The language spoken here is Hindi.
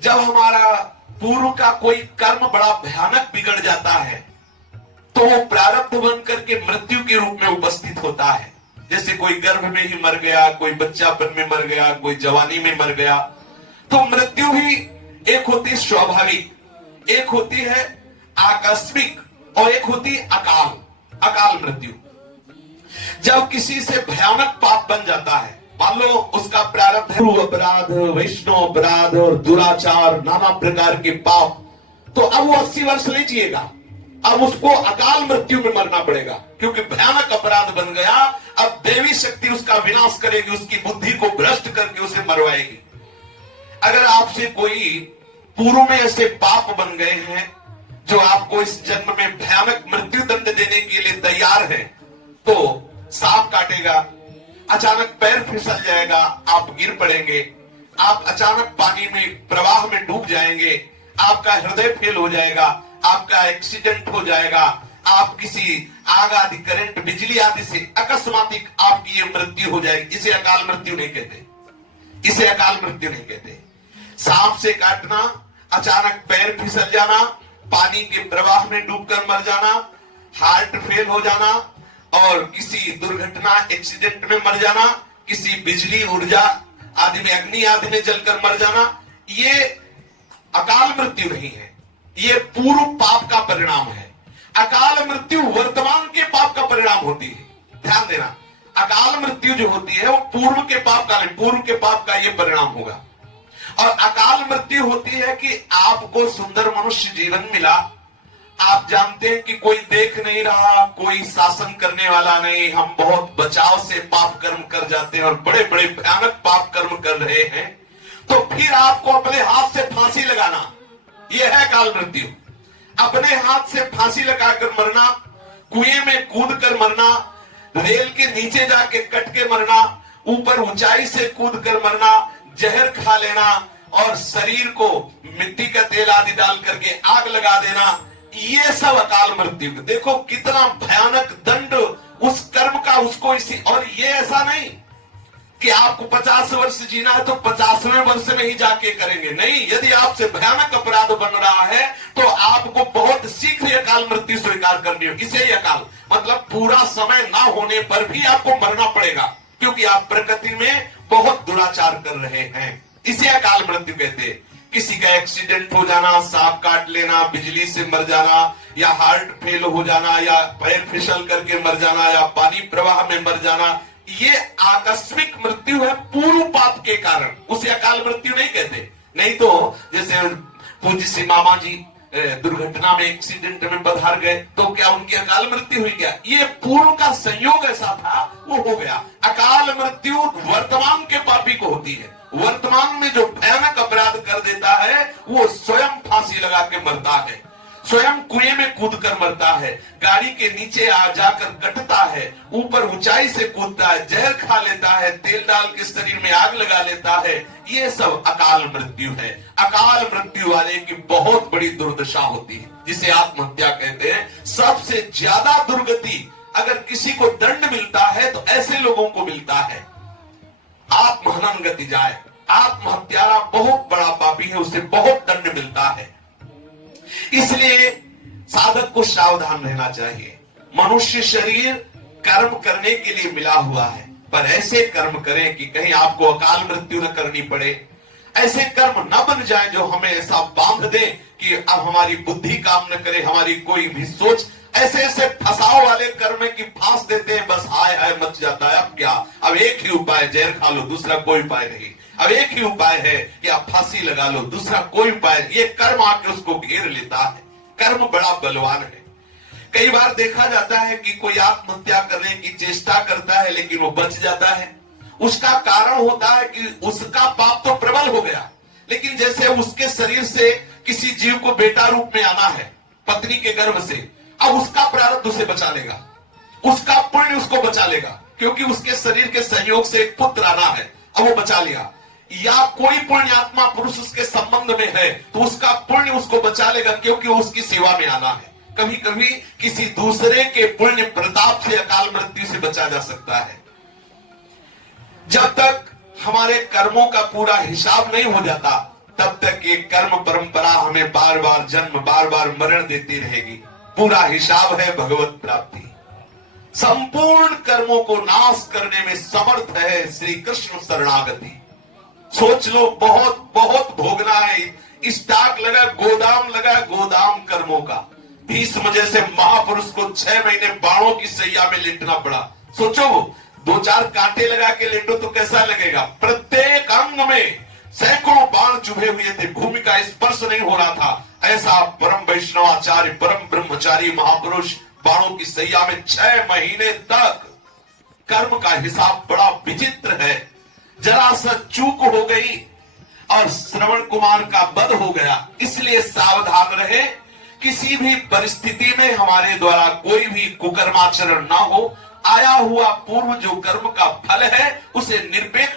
जब हमारा पूर्व का कोई कर्म बड़ा भयानक बिगड़ जाता है तो वो प्रारब्ध बन करके मृत्यु के रूप में उपस्थित होता है। जैसे कोई गर्भ में ही मर गया, कोई बच्चापन में मर गया, कोई जवानी में मर गया। तो मृत्यु भी एक होती स्वाभाविक, एक होती है आकस्मिक और एक होती अकाल मृत्यु। जब किसी से भयानक पाप बन जाता है, मान लो उसका प्रारब्ध है अपराध, वैष्णव अपराध और दुराचार, नाना प्रकार के पाप, तो अब वो 80 वर्ष नहीं जिएगा, अब उसको अकाल मृत्यु में मरना पड़ेगा, क्योंकि भयानक अपराध बन गया। अब देवी शक्ति उसका विनाश करेगी, उसकी बुद्धि को भ्रष्ट करके उसे मरवाएगी। अगर आपसे कोई पूर्व में ऐसे पाप बन गए हैं जो आपको इस जन्म में भयानक मृत्यु दंड देने के लिए तैयार है, तो सांप काटेगा, अचानक पैर फिसल जाएगा, आप गिर पड़ेंगे, आप अचानक पानी में प्रवाह में डूब जाएंगे, आपका हृदय फेल हो जाएगा, आपका एक्सीडेंट हो जाएगा, आप किसी आग आदि, करंट, बिजली आदि से अकस्मात आपकी ये मृत्यु हो जाएगी। इसे अकाल मृत्यु नहीं कहते, इसे अकाल मृत्यु नहीं कहते। सांप से काटना, अचानक पैर फिसल जाना, पानी के प्रवाह में डूबकर मर जाना, हार्ट फेल हो जाना और किसी दुर्घटना एक्सीडेंट में मर जाना, किसी बिजली ऊर्जा आदि में, अग्नि आदि में जलकर मर जाना, ये अकाल मृत्यु नहीं है, ये पूर्व पाप का परिणाम है। अकाल मृत्यु वर्तमान के पाप का परिणाम होती है। ध्यान देना, अकाल मृत्यु जो होती है वो पूर्व के पाप का नहीं, पूर्व के पाप का ये परिणाम होगा। और अकाल मृत्यु होती है कि आपको सुंदर मनुष्य जीवन मिला, आप जानते हैं कि कोई देख नहीं रहा, कोई शासन करने वाला नहीं, हम बहुत बचाव से पाप कर्म कर जाते हैं और बड़े बड़े भयानक पाप कर्म कर रहे हैं, तो फिर आपको अपने हाथ से फांसी लगाना, यह है अकाल मृत्यु। अपने हाथ से फांसी लगाकर मरना, कुएं में कूद कर मरना, रेल के नीचे जाके कट के मरना, ऊपर ऊंचाई से कूद कर मरना, जहर खा लेना और शरीर को मिट्टी का तेल आदि डाल करके आग लगा देना, ये सब अकाल मृत्यु। देखो कितना भयानक दंड उस कर्म का उसको इसी। और ये ऐसा नहीं कि आपको 50 वर्ष जीना है तो 50वें वर्ष में ही जाके करेंगे, नहीं। यदि आपसे भयानक अपराध बन रहा है तो आपको बहुत शीघ्र अकाल मृत्यु स्वीकार करनी हो। इसे ही अकाल मतलब पूरा समय ना होने पर भी आपको मरना पड़ेगा, क्योंकि आप प्रकृति में बहुत दुराचार कर रहे हैं। इसे अकाल मृत्यु कहते हैं। किसी का एक्सीडेंट हो जाना, सांप काट लेना, बिजली से मर जाना, या हार्ट फेल हो जाना, या पैर फिसल करके मर जाना, या पानी प्रवाह में मर जाना, ये आकस्मिक मृत्यु है पूर्व पाप के कारण, उसे अकाल मृत्यु नहीं कहते। नहीं तो जैसे पूज्य श्री मामा जी दुर्घटना में, एक्सीडेंट में पधार गए, तो क्या उनकी अकाल मृत्यु हुई? क्या ये पूर्व का संयोग ऐसा था, वो हो गया। अकाल मृत्यु वर्तमान के पापी को होती है। वर्तमान में जो भयानक अपराध कर देता है वो स्वयं फांसी लगा के मरता है, स्वयं कुएं में कूद कर मरता है, गाड़ी के नीचे आ जाकर कटता है, ऊपर ऊंचाई से कूदता है, जहर खा लेता है, तेल डाल के शरीर में आग लगा लेता है, ये सब अकाल मृत्यु है। अकाल मृत्यु वाले की बहुत बड़ी दुर्दशा होती है, जिसे आत्महत्या कहते हैं। सबसे ज्यादा दुर्गति अगर किसी को दंड मिलता है तो ऐसे लोगों को मिलता है, आत्महनन गति जाए। आत्महत्यारा बहुत बड़ा पापी है, उसे बहुत दंड मिलता है। इसलिए साधक को सावधान रहना चाहिए। मनुष्य शरीर कर्म करने के लिए मिला हुआ है, पर ऐसे कर्म करें कि कहीं आपको अकाल मृत्यु न करनी पड़े। ऐसे कर्म न बन जाए जो हमें ऐसा बांध दे कि अब हमारी बुद्धि काम न करे, हमारी कोई भी सोच। ऐसे ऐसे फसाव वाले कर्म की फांस देते हैं, बस हाय हाय मच जाता है। अब क्या, अब एक ही उपाय, जहर खा लो, दूसरा कोई उपाय नहीं। अब एक ही उपाय है कि आप फांसी लगा लो, दूसरा कोई उपाय। ये कर्म आके उसको घेर लेता है। कर्म बड़ा बलवान है। कई बार देखा जाता है कि कोई आत्महत्या करने की चेष्टा करता है लेकिन वो बच जाता है। उसका कारण होता है कि उसका पाप तो प्रबल हो गया, लेकिन जैसे उसके शरीर से किसी जीव को बेटा रूप में आना है, पत्नी के गर्भ से, अब उसका प्रारब्ध उसे बचा लेगा, उसका पुण्य उसको बचा लेगा, क्योंकि उसके शरीर के संयोग से एक पुत्र आना है, अब वो बचा लिया। या कोई पुण्यात्मा पुरुष उसके संबंध में है तो उसका पुण्य उसको बचा लेगा, क्योंकि उसकी सेवा में आना है। कभी कभी किसी दूसरे के पुण्य प्रताप से अकाल मृत्यु से बचा जा सकता है। जब तक हमारे कर्मों का पूरा हिसाब नहीं हो जाता तब तक ये कर्म परंपरा हमें बार बार जन्म बार बार मरण देती रहेगी। पूरा हिसाब है भगवत प्राप्ति। संपूर्ण कर्मों को नाश करने में समर्थ है श्री कृष्ण शरणागति। सोच लो, बहुत बहुत भोगना है। स्टॉक लगा, गोदाम कर्मों का। भीष्म जैसे महापुरुष को 6 महीने बाणों की सैया में लेटना पड़ा। सोचो, 2-4 कांटे लगा के लेटो तो कैसा लगेगा। प्रत्येक अंग में सैकड़ों बाण चुभे हुए थे, भूमि का स्पर्श नहीं हो रहा था। ऐसा परम वैष्णवाचार्य, परम ब्रह्मचारी महापुरुष बाणों की सैया में 6 महीने तक। कर्म का हिसाब बड़ा विचित्र है। जरा सा चूक हो गई और श्रवण कुमार का वध हो गया। इसलिए सावधान रहे, किसी भी परिस्थिति में हमारे द्वारा कोई भी कुकर्माचरण ना हो। आया हुआ पूर्व जो कर्म का फल है उसे निरपेक्ष